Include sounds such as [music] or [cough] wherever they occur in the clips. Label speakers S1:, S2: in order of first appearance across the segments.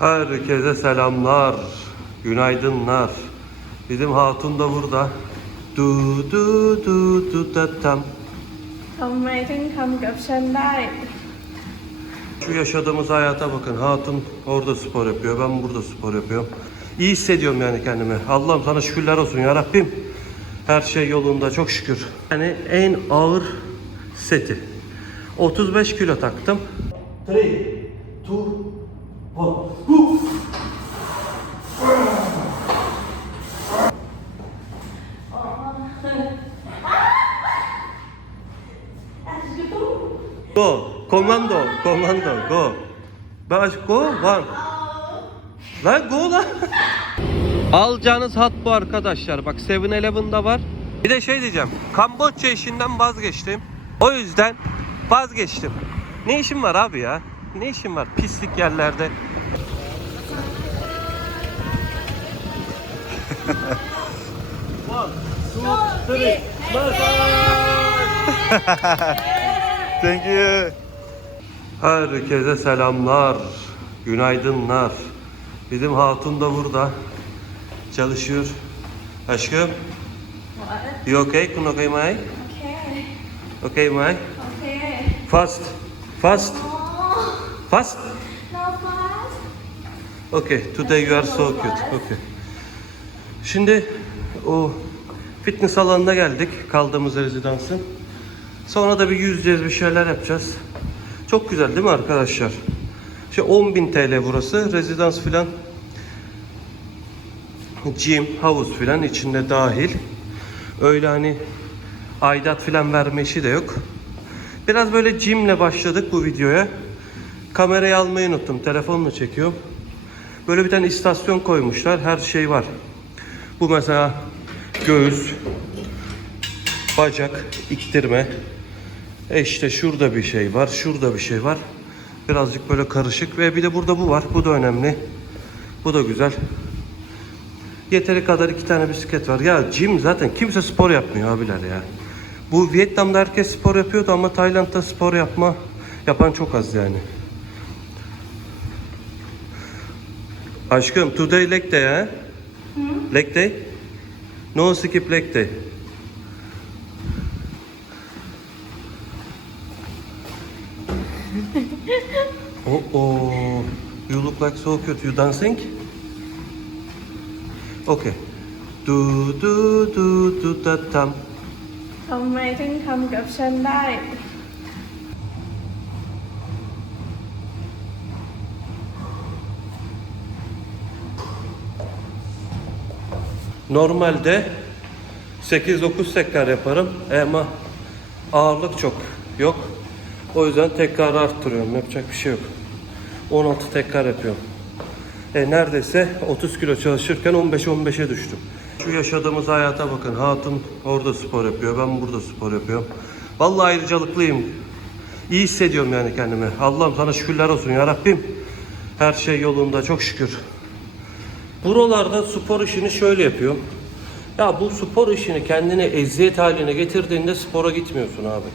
S1: Herkese selamlar, günaydınlar. Bizim hatun da burada. Du du du du da tam.
S2: ทำไมถึงทำกับฉันได้
S1: Şu yaşadığımız hayata bakın. Hatun orada spor yapıyor, ben burada spor yapıyorum. İyi hissediyorum yani kendimi. Allah'ım sana şükürler olsun ya Rabbim. Her şey yolunda çok şükür. Yani en ağır seti. 35 kilo taktım. 3, 2, 1. Go. Komando. Komando. Go. Baş go. One. Lan go lan. Alacağınız hat bu arkadaşlar. Bak 7-Eleven'da var. Bir de şey diyeceğim. Kamboçya işinden vazgeçtim. O yüzden vazgeçtim. Ne işim var abi ya? Ne işim var pislik yerlerde? One, two, three. Thank you. Herkese selamlar, günaydınlar. Bizim hatun da burada çalışıyor. Aşkım,
S2: What?
S1: you okay? Kun okay, Mai?
S2: Okay.
S1: Okay, Mai?
S2: Okay.
S1: Fast, fast,
S2: Oh,
S1: fast.
S2: no fast.
S1: Okay, today you are so cute. Okay. Şimdi o fitness alanına geldik kaldığımız rezidansın. Sonra da bir yüzeceğiz bir şeyler yapacağız. Çok güzel değil mi arkadaşlar? Şey 10.000 TL burası. Rezidans filan gym, havuz filan içinde dahil. Öyle hani aidat filan verme işi de yok. Biraz böyle gymle başladık bu videoya. Kamerayı almayı unuttum. Telefonla çekiyorum. Böyle bir tane istasyon koymuşlar. Her şey var. Bu mesela göğüs, bacak, iktirme. E işte şurada bir şey var, şurada bir şey var. Birazcık böyle karışık ve bir de burada bu var. Bu da önemli. Bu da güzel. Yeteri kadar iki tane bisiklet var. Ya gym zaten kimse spor yapmıyor abiler ya. Bu Vietnam'da herkes spor yapıyordu ama Tayland'da spor yapma yapan çok az yani. Aşkım today leg day ha? Leg day? No skip leg day. [laughs] oh oh, you look like so cute. You dancing? Okay. Do do do do da tam.
S2: ทำไมถึงทำกับฉันได้
S1: Normalde 8-9 tekrar yaparım ama ağırlık çok yok. O yüzden tekrar arttırıyorum. Yapacak bir şey yok. 16 tekrar yapıyorum. E, neredeyse 30 kilo çalışırken 15-15'e düştüm. Şu yaşadığımız hayata bakın. Hatun orada spor yapıyor. Ben burada spor yapıyorum. Vallahi ayrıcalıklıyım. İyi hissediyorum yani kendimi. Allah'ım sana şükürler olsun ya Rabbim. Her şey yolunda çok şükür. Buralarda spor işini şöyle yapıyorum. Ya bu spor işini kendine eziyet haline getirdiğinde spora gitmiyorsun abi.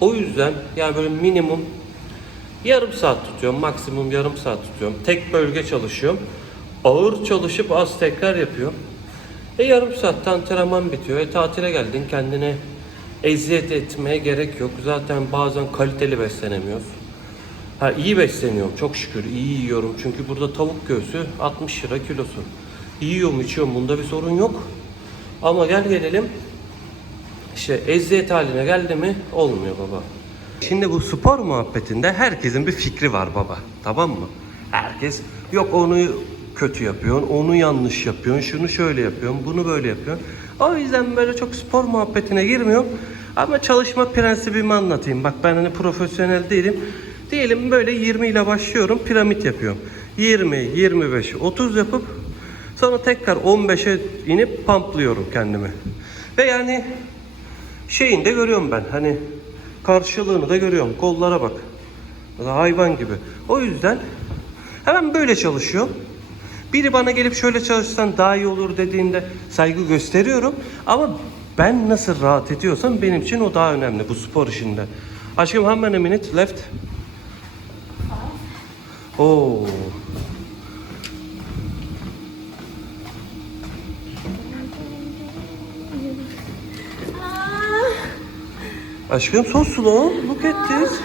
S1: O yüzden yani böyle minimum yarım saat tutuyorum. Maksimum yarım saat tutuyorum. Tek bölge çalışıyorum. Ağır çalışıp az tekrar yapıyorum. E yarım saatte antrenman bitiyor. E tatile geldin kendine eziyet etmeye gerek yok. Zaten bazen kaliteli beslenemiyoruz. Ha iyi besleniyorum çok şükür iyi yiyorum çünkü burada tavuk göğsü 60 lira kilosu. Yiyorum içiyorum bunda bir sorun yok. Ama gel gelelim işte eziyet haline geldi mi olmuyor baba. Şimdi bu spor muhabbetinde herkesin bir fikri var baba tamam mı? Herkes yok onu kötü yapıyorsun, onu yanlış yapıyorsun, şunu şöyle yapıyorsun, bunu böyle yapıyorsun. O yüzden böyle çok spor muhabbetine girmiyorum. Ama çalışma prensibimi anlatayım. Bak ben hani profesyonel değilim. Diyelim böyle 20 ile başlıyorum, piramit yapıyorum. 20, 25, 30 yapıp sonra tekrar 15'e inip pamplıyorum kendimi. Ve yani şeyini de görüyorum ben. Hani karşılığını da görüyorum. Kollara bak. Hayvan gibi. O yüzden hemen böyle çalışıyorum. Biri bana gelip şöyle çalışsan daha iyi olur dediğinde saygı gösteriyorum. Ama ben nasıl rahat ediyorsam benim için o daha önemli bu spor işinde. Aşkım how many minutes left? Oo. Aşkım so slow. Look at this.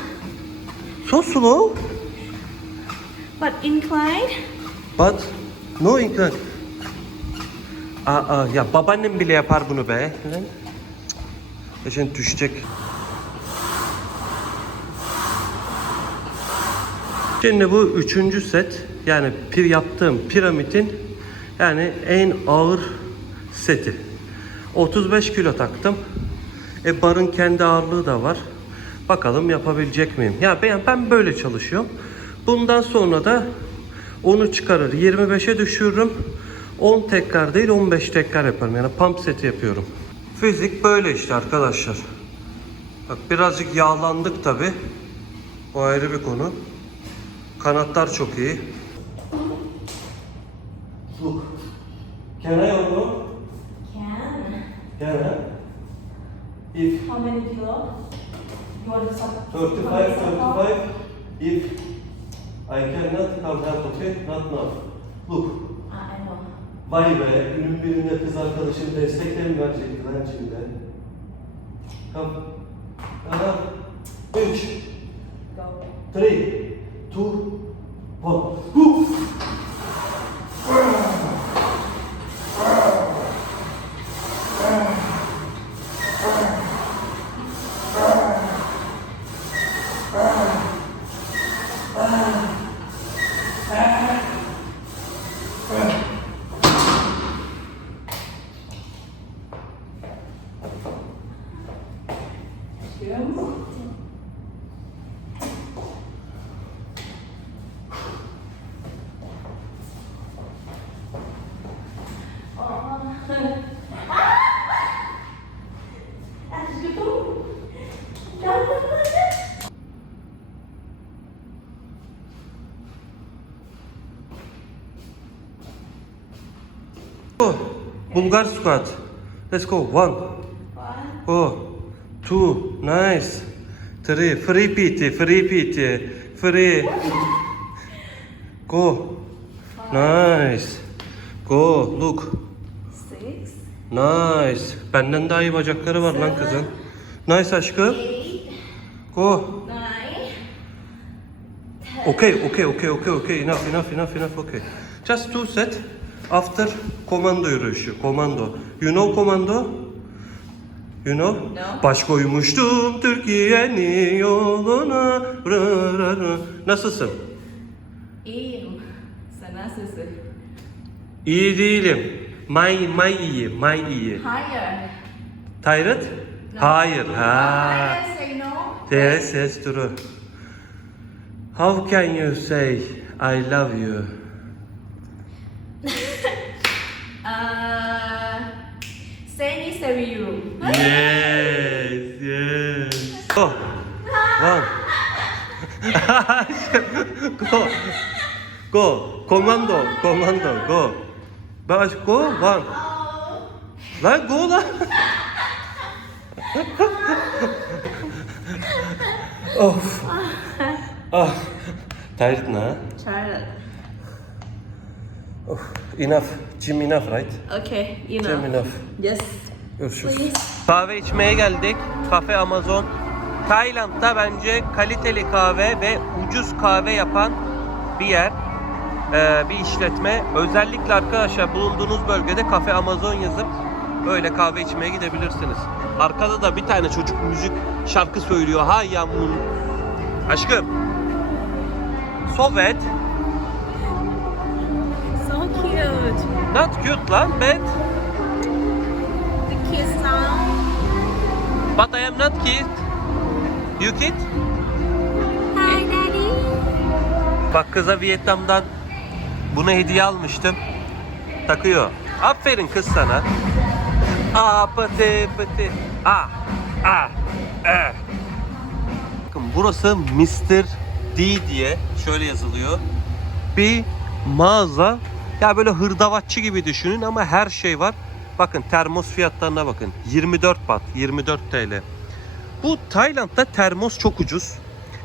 S1: So slow.
S2: but inclined.
S1: But no incline. Aa, aa, ya babaannem bile yapar bunu be. Şimdi düşecek. Şimdi bu üçüncü set yani pir yaptığım piramidin yani en ağır seti. 35 kilo taktım. E barın kendi ağırlığı da var. Bakalım yapabilecek miyim? Ya ben, ben böyle çalışıyorum. Bundan sonra da onu çıkarır 25'e düşürürüm. 10 tekrar değil 15 tekrar yaparım. Yani pump seti yapıyorum. Fizik böyle işte arkadaşlar. Bak birazcık yağlandık tabi. O ayrı bir konu. Kanatlar çok iyi. Look. Can I also?
S2: Can.
S1: Can I? If
S2: How many kilo? You want to sub?
S1: 35, 35. If I cannot come help, okay? Not now. Look.
S2: Ah, I know.
S1: Vay be, günün birinde kız arkadaşım destekler mi verecekti lan şimdi? Come. Aha. 3,
S2: Go.
S1: 3, 2, 1. Bulgar squat. Let's go. One. Oh. Two. Nice. Three. Free PT. Free PT. Free. Go. Nice. Go. Look.
S2: Six.
S1: Nice. Benden daha iyi bacakları var lan kızın. Nice aşkım. Go. Okay, okay, okay, okay, okay. Enough, enough, enough, enough. Okay. Just two set. After komando yürüyüşü. Komando. You know komando? You know?
S2: No.
S1: Baş koymuştum Türkiye'nin yoluna. Rı rı rı. Nasılsın?
S2: İyiyim. Sen nasılsın?
S1: İyi değilim. May, may iyi, may iyi.
S2: Hayır.
S1: Tired? Hayır. Ha.
S2: Hayır, say no.
S1: Yes, yes, true. How can you say I love you?
S2: Uh, say me, say you.
S1: Yes, yes. Go. One. [laughs] go. Go. Commando, commando, go. Baş, go. One. Lan go lan. [laughs] of. Ah. Tired na?
S2: Charlotte.
S1: Of. Enough. Gym enough, right?
S2: Okay,
S1: Gym
S2: know.
S1: enough.
S2: Yes.
S1: Görüşürüz. Kahve içmeye geldik. Kafe Amazon. Tayland'da bence kaliteli kahve ve ucuz kahve yapan bir yer. Ee, bir işletme. Özellikle arkadaşlar bulunduğunuz bölgede Kafe Amazon yazıp böyle kahve içmeye gidebilirsiniz. Arkada da bir tane çocuk müzik şarkı söylüyor. Hay yamun. Aşkım. Sovet.
S2: So cute.
S1: Not cute lan. Bad. But I am not cute. You cute?
S2: Hi, Daddy.
S1: Bak kıza Vietnam'dan bunu hediye almıştım. Takıyor. Aferin kız sana. Aa pati pati. Ah ah eh. Bakın burası Mr. D diye şöyle yazılıyor. Bir mağaza. Ya böyle hırdavatçı gibi düşünün ama her şey var. Bakın termos fiyatlarına bakın. 24 baht, 24 TL. Bu Tayland'da termos çok ucuz.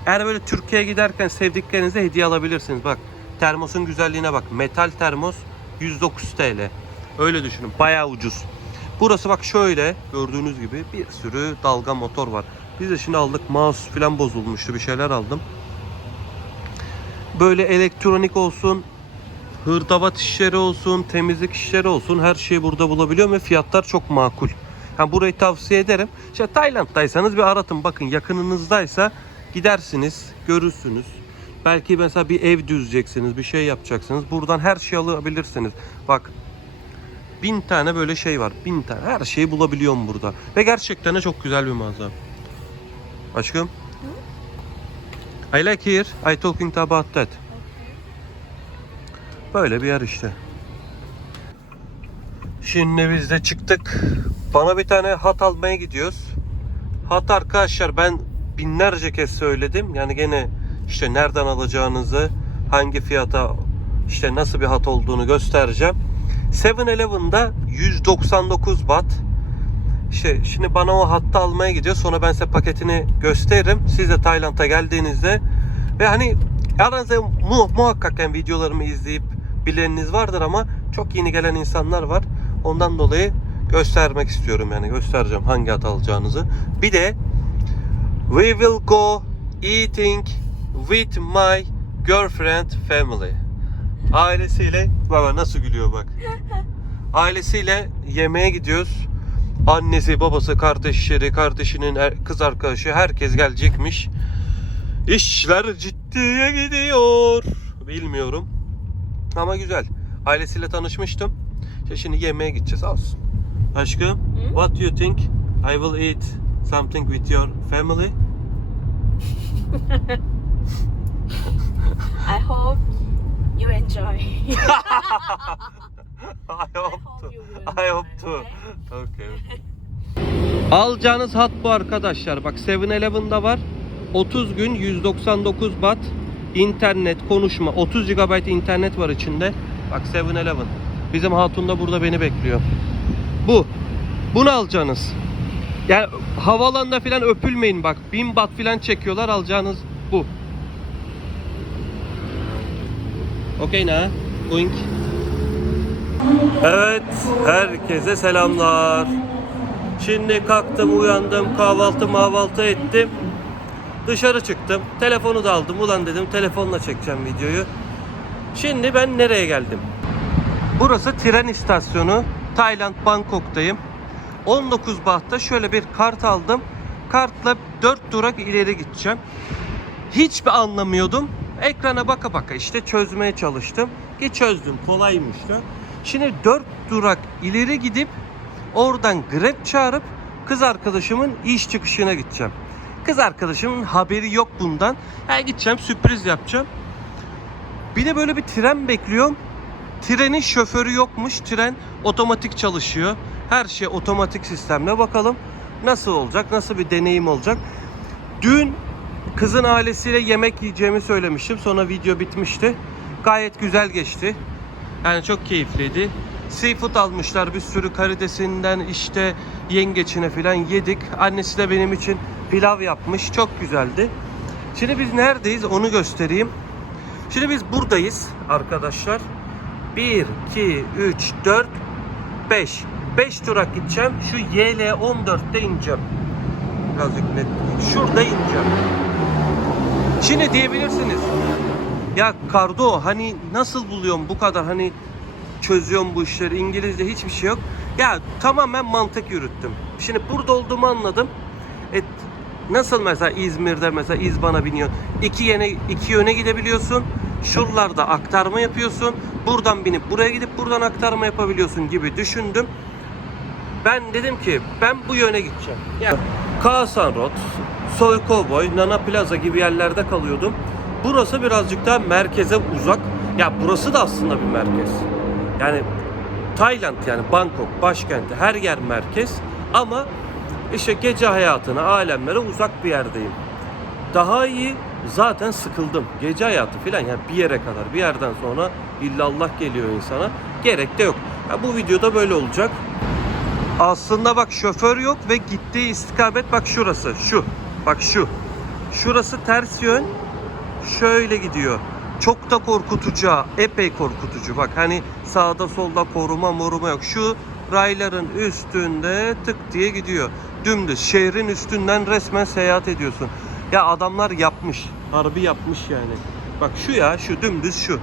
S1: Eğer böyle Türkiye'ye giderken sevdiklerinize hediye alabilirsiniz. Bak termosun güzelliğine bak. Metal termos 109 TL. Öyle düşünün. Bayağı ucuz. Burası bak şöyle gördüğünüz gibi bir sürü dalga motor var. Biz de şimdi aldık mouse falan bozulmuştu bir şeyler aldım. Böyle elektronik olsun, hırdavat işleri olsun, temizlik işleri olsun her şeyi burada bulabiliyorum ve fiyatlar çok makul. Ha, burayı tavsiye ederim. İşte Tayland'daysanız bir aratın bakın yakınınızdaysa gidersiniz, görürsünüz. Belki mesela bir ev düzeceksiniz, bir şey yapacaksınız. Buradan her şeyi alabilirsiniz. Bak bin tane böyle şey var. Bin tane. Her şeyi bulabiliyorum burada. Ve gerçekten de çok güzel bir mağaza. Aşkım. I like here. I talking about that. Böyle bir yer işte. Şimdi biz de çıktık. Bana bir tane hat almaya gidiyoruz. Hat arkadaşlar ben binlerce kez söyledim. Yani gene işte nereden alacağınızı, hangi fiyata, işte nasıl bir hat olduğunu göstereceğim. 7-Eleven'da 199 baht. İşte şimdi bana o hattı almaya gidiyor. Sonra ben size paketini gösteririm. Siz de Tayland'a geldiğinizde ve hani aranızda mu, muhakkak yani videolarımı izleyip bileniniz vardır ama çok yeni gelen insanlar var. Ondan dolayı göstermek istiyorum yani göstereceğim hangi hat alacağınızı. Bir de we will go eating with my girlfriend family. Ailesiyle baba nasıl gülüyor bak. Ailesiyle yemeğe gidiyoruz. Annesi, babası, kardeşleri, kardeşinin er- kız arkadaşı herkes gelecekmiş. İşler ciddiye gidiyor. Bilmiyorum. Ama güzel. Ailesiyle tanışmıştım. İşte şimdi yemeğe gideceğiz olsun. Aşkım, what do you think? I will eat something with your family. [laughs]
S2: I hope you enjoy. [laughs]
S1: I hope to. I hope to. Okay. [laughs] Alacağınız hat bu arkadaşlar. Bak 7-Eleven'da var. 30 gün 199 bat internet konuşma 30 GB internet var içinde. Bak 7-Eleven. Bizim hatun da burada beni bekliyor. Bu. Bunu alacaksınız. Yani havalanında falan öpülmeyin bak. 1000 bat falan çekiyorlar alacağınız bu. Okey na? Going. Evet, herkese selamlar. Şimdi kalktım, uyandım, kahvaltı mahvaltı ettim. Dışarı çıktım. Telefonu da aldım. Ulan dedim telefonla çekeceğim videoyu. Şimdi ben nereye geldim? Burası tren istasyonu. Tayland Bangkok'tayım. 19 bahtta şöyle bir kart aldım. Kartla 4 durak ileri gideceğim. Hiçbir anlamıyordum. Ekrana baka baka işte çözmeye çalıştım. Ki çözdüm. Kolaymış da. Şimdi 4 durak ileri gidip oradan Grab çağırıp kız arkadaşımın iş çıkışına gideceğim. Kız arkadaşımın haberi yok bundan. Yani gideceğim sürpriz yapacağım. Bir de böyle bir tren bekliyorum. Trenin şoförü yokmuş. Tren otomatik çalışıyor. Her şey otomatik sistemle bakalım. Nasıl olacak? Nasıl bir deneyim olacak? Dün kızın ailesiyle yemek yiyeceğimi söylemiştim. Sonra video bitmişti. Gayet güzel geçti. Yani çok keyifliydi. Seafood almışlar bir sürü karidesinden işte yengeçine falan yedik. Annesi de benim için pilav yapmış. Çok güzeldi. Şimdi biz neredeyiz onu göstereyim. Şimdi biz buradayız arkadaşlar. 1, 2, 3, 4, 5. 5 durak gideceğim. Şu YL14'te ineceğim. Birazcık net. Şurada ineceğim. Şimdi diyebilirsiniz. Ya Kardo hani nasıl buluyorum bu kadar hani çözüyorum bu işleri İngilizce hiçbir şey yok. Ya tamamen mantık yürüttüm. Şimdi burada olduğumu anladım. Nasıl mesela İzmir'de mesela İzban'a biniyorsun. İki yöne, iki yöne gidebiliyorsun. Şuralarda aktarma yapıyorsun. Buradan binip buraya gidip buradan aktarma yapabiliyorsun gibi düşündüm. Ben dedim ki ben bu yöne gideceğim. Yani Kaasan Road, Soy Cowboy, Nana Plaza gibi yerlerde kalıyordum. Burası birazcık daha merkeze uzak. Ya burası da aslında bir merkez. Yani Tayland yani Bangkok başkenti her yer merkez ama işte gece hayatına, alemlere uzak bir yerdeyim. Daha iyi zaten sıkıldım. Gece hayatı falan yani bir yere kadar bir yerden sonra illallah geliyor insana. Gerek de yok. Ya bu videoda böyle olacak. Aslında bak şoför yok ve gittiği istikamet bak şurası. Şu. Bak şu. Şurası ters yön. Şöyle gidiyor. Çok da korkutucu, epey korkutucu. Bak hani sağda solda koruma moruma yok. Şu rayların üstünde tık diye gidiyor. Dümdüz şehrin üstünden resmen seyahat ediyorsun. Ya adamlar yapmış. Harbi yapmış yani. Bak şu ya şu dümdüz şu.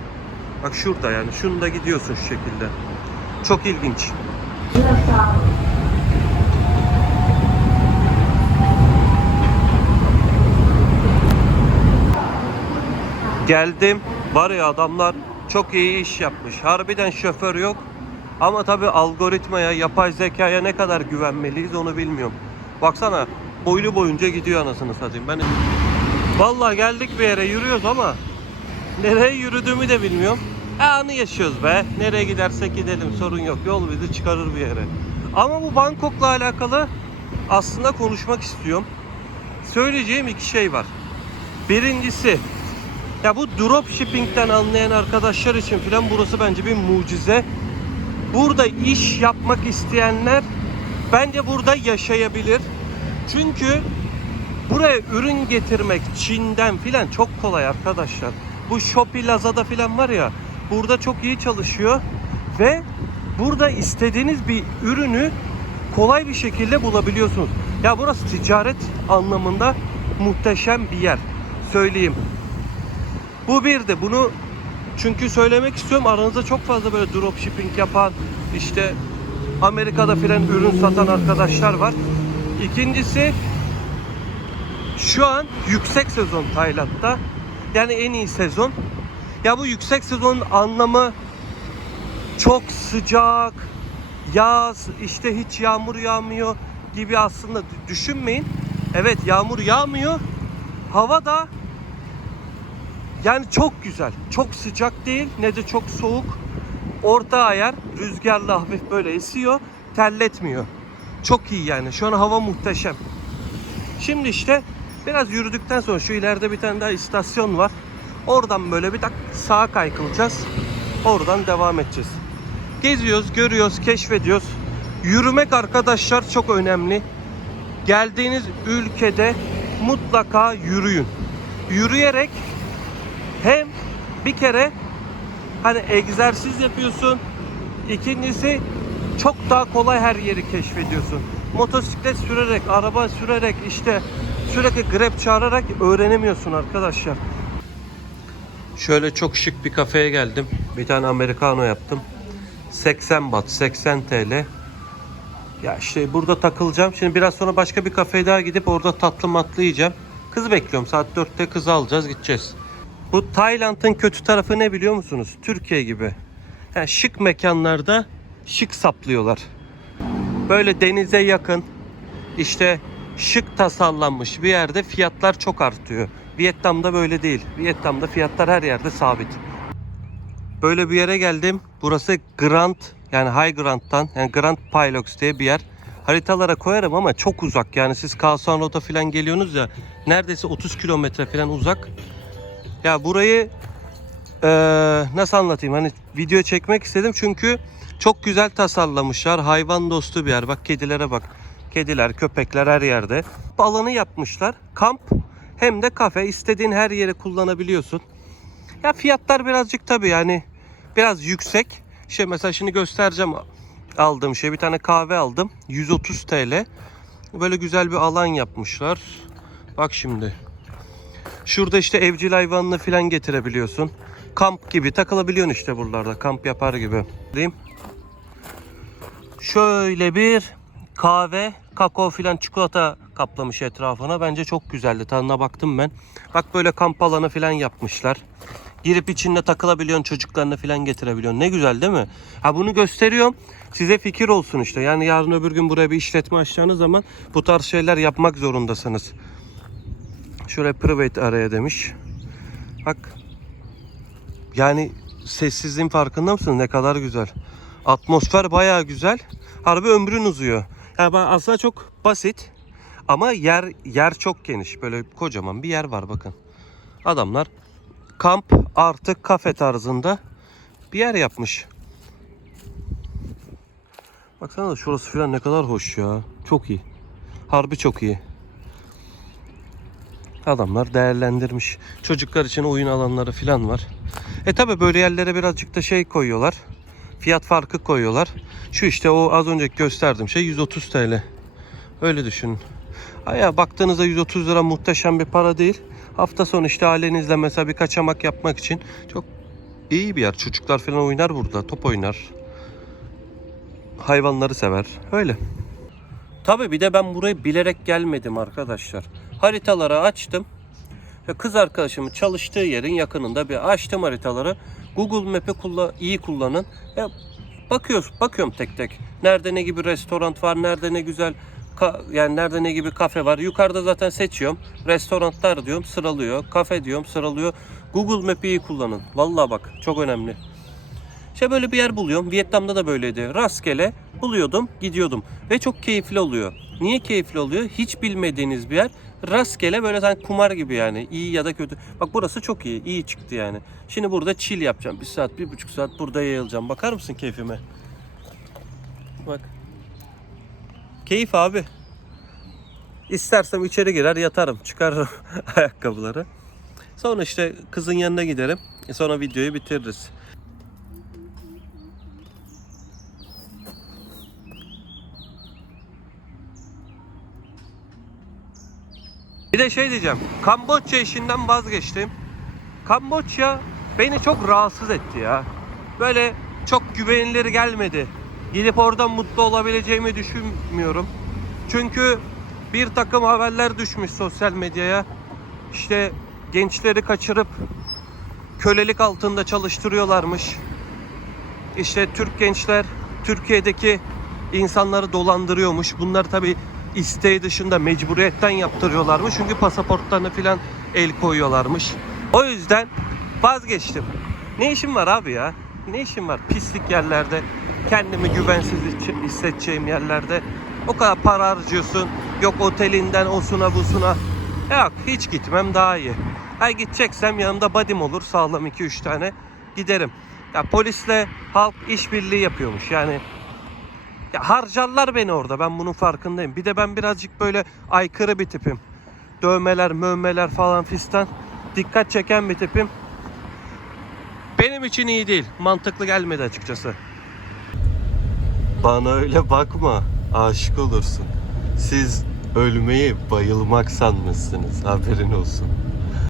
S1: Bak şurada yani. Şunda gidiyorsun şu şekilde. Çok ilginç. Geldim. Var ya adamlar çok iyi iş yapmış. Harbiden şoför yok. Ama tabi algoritmaya, yapay zekaya ne kadar güvenmeliyiz onu bilmiyorum. Baksana boylu boyunca gidiyor anasını satayım. Ben Vallahi geldik bir yere yürüyoruz ama nereye yürüdüğümü de bilmiyorum. E anı yaşıyoruz be. Nereye gidersek gidelim sorun yok. Yol bizi çıkarır bir yere. Ama bu Bangkok'la alakalı aslında konuşmak istiyorum. Söyleyeceğim iki şey var. Birincisi ya bu dropshipping'den anlayan arkadaşlar için filan burası bence bir mucize. Burada iş yapmak isteyenler bence burada yaşayabilir. Çünkü buraya ürün getirmek Çin'den filan çok kolay arkadaşlar. Bu Shopee, Lazada filan var ya burada çok iyi çalışıyor ve burada istediğiniz bir ürünü kolay bir şekilde bulabiliyorsunuz. Ya burası ticaret anlamında muhteşem bir yer. Söyleyeyim. Bu birdi. Bunu çünkü söylemek istiyorum. Aranızda çok fazla böyle dropshipping yapan işte Amerika'da filan ürün satan arkadaşlar var. İkincisi şu an yüksek sezon Tayland'da. Yani en iyi sezon. Ya bu yüksek sezonun anlamı çok sıcak, yaz, işte hiç yağmur yağmıyor gibi aslında düşünmeyin. Evet yağmur yağmıyor. Hava da yani çok güzel. Çok sıcak değil ne de çok soğuk. Orta ayar rüzgarla hafif böyle esiyor. Terletmiyor. Çok iyi yani. Şu an hava muhteşem. Şimdi işte biraz yürüdükten sonra şu ileride bir tane daha istasyon var. Oradan böyle bir tak sağa kaykılacağız. Oradan devam edeceğiz. Geziyoruz, görüyoruz, keşfediyoruz. Yürümek arkadaşlar çok önemli. Geldiğiniz ülkede mutlaka yürüyün. Yürüyerek hem bir kere hani egzersiz yapıyorsun. İkincisi çok daha kolay her yeri keşfediyorsun. Motosiklet sürerek, araba sürerek işte sürekli grab çağırarak öğrenemiyorsun arkadaşlar. Şöyle çok şık bir kafeye geldim. Bir tane americano yaptım. 80 bat, 80 TL. Ya işte burada takılacağım. Şimdi biraz sonra başka bir kafeye daha gidip orada tatlı matlı yiyeceğim. Kız bekliyorum. Saat 4'te kızı alacağız, gideceğiz. Bu Tayland'ın kötü tarafı ne biliyor musunuz? Türkiye gibi. Yani şık mekanlarda şık saplıyorlar. Böyle denize yakın, işte şık tasarlanmış bir yerde fiyatlar çok artıyor. Vietnam'da böyle değil. Vietnam'da fiyatlar her yerde sabit. Böyle bir yere geldim. Burası Grand yani High Grand'dan yani Grand Pilox diye bir yer. Haritalara koyarım ama çok uzak. Yani siz Khao San Road'a falan geliyorsunuz ya neredeyse 30 kilometre falan uzak. Ya burayı eee, nasıl anlatayım? Hani video çekmek istedim çünkü çok güzel tasarlamışlar. Hayvan dostu bir yer. Bak kedilere bak. Kediler, köpekler her yerde. Alanı yapmışlar. Kamp hem de kafe. İstediğin her yere kullanabiliyorsun. Ya fiyatlar birazcık tabii yani biraz yüksek. Şey mesela şimdi göstereceğim aldığım şey. Bir tane kahve aldım. 130 TL. Böyle güzel bir alan yapmışlar. Bak şimdi. Şurada işte evcil hayvanını falan getirebiliyorsun. Kamp gibi takılabiliyorsun işte buralarda. Kamp yapar gibi. Diyeyim. Şöyle bir kahve, kakao filan çikolata kaplamış etrafına. Bence çok güzeldi. Tadına baktım ben. Bak böyle kamp alanı filan yapmışlar. Girip içinde takılabiliyorsun, çocuklarını filan getirebiliyorsun. Ne güzel değil mi? Ha bunu gösteriyorum. Size fikir olsun işte. Yani yarın öbür gün buraya bir işletme açacağınız zaman bu tarz şeyler yapmak zorundasınız. Şöyle private araya demiş. Bak. Yani sessizliğin farkında mısın? Ne kadar güzel. Atmosfer bayağı güzel. Harbi ömrün uzuyor. Yani aslında çok basit. Ama yer yer çok geniş. Böyle kocaman bir yer var bakın. Adamlar kamp artı kafe tarzında bir yer yapmış. Baksana da şurası falan ne kadar hoş ya. Çok iyi. Harbi çok iyi. Adamlar değerlendirmiş. Çocuklar için oyun alanları falan var. E tabi böyle yerlere birazcık da şey koyuyorlar. Fiyat farkı koyuyorlar. Şu işte o az önce gösterdiğim şey 130 TL. Öyle düşünün. Aya baktığınızda 130 lira muhteşem bir para değil. Hafta sonu işte ailenizle mesela bir kaçamak yapmak için çok iyi bir yer. Çocuklar falan oynar burada. Top oynar. Hayvanları sever. Öyle. Tabii bir de ben buraya bilerek gelmedim arkadaşlar. Haritaları açtım. Kız arkadaşımın çalıştığı yerin yakınında bir açtım haritaları. Google Map'i kulla iyi kullanın. Ya bakıyoruz, bakıyorum tek tek. Nerede ne gibi restoran var, nerede ne güzel ka- yani nerede ne gibi kafe var. Yukarıda zaten seçiyorum. Restoranlar diyorum sıralıyor. Kafe diyorum sıralıyor. Google Map'i iyi kullanın. Vallahi bak çok önemli. İşte böyle bir yer buluyorum. Vietnam'da da böyleydi. Rastgele buluyordum, gidiyordum. Ve çok keyifli oluyor. Niye keyifli oluyor? Hiç bilmediğiniz bir yer. Rastgele böyle sanki kumar gibi yani. İyi ya da kötü. Bak burası çok iyi. İyi çıktı yani. Şimdi burada chill yapacağım. Bir saat, bir buçuk saat burada yayılacağım. Bakar mısın keyfime? Bak. Keyif abi. İstersem içeri girer yatarım. Çıkarırım [laughs] ayakkabıları. Sonra işte kızın yanına giderim. Sonra videoyu bitiririz. Bir de şey diyeceğim. Kamboçya işinden vazgeçtim. Kamboçya beni çok rahatsız etti ya. Böyle çok güvenilir gelmedi. Gidip oradan mutlu olabileceğimi düşünmüyorum. Çünkü bir takım haberler düşmüş sosyal medyaya. İşte gençleri kaçırıp kölelik altında çalıştırıyorlarmış. İşte Türk gençler Türkiye'deki insanları dolandırıyormuş. Bunlar tabi isteği dışında mecburiyetten yaptırıyorlarmış. Çünkü pasaportlarını filan el koyuyorlarmış. O yüzden vazgeçtim. Ne işim var abi ya? Ne işim var? Pislik yerlerde, kendimi güvensiz hissedeceğim yerlerde. O kadar para harcıyorsun. Yok otelinden osuna busuna. Yok hiç gitmem daha iyi. Ha gideceksem yanımda badim olur sağlam 2-3 tane giderim. Ya polisle halk işbirliği yapıyormuş yani. Ya harcarlar beni orada ben bunun farkındayım. Bir de ben birazcık böyle aykırı bir tipim. Dövmeler, mövmeler falan fistan. Dikkat çeken bir tipim. Benim için iyi değil. Mantıklı gelmedi açıkçası. Bana öyle bakma. Aşık olursun. Siz ölmeyi bayılmak sanmışsınız. Haberin olsun.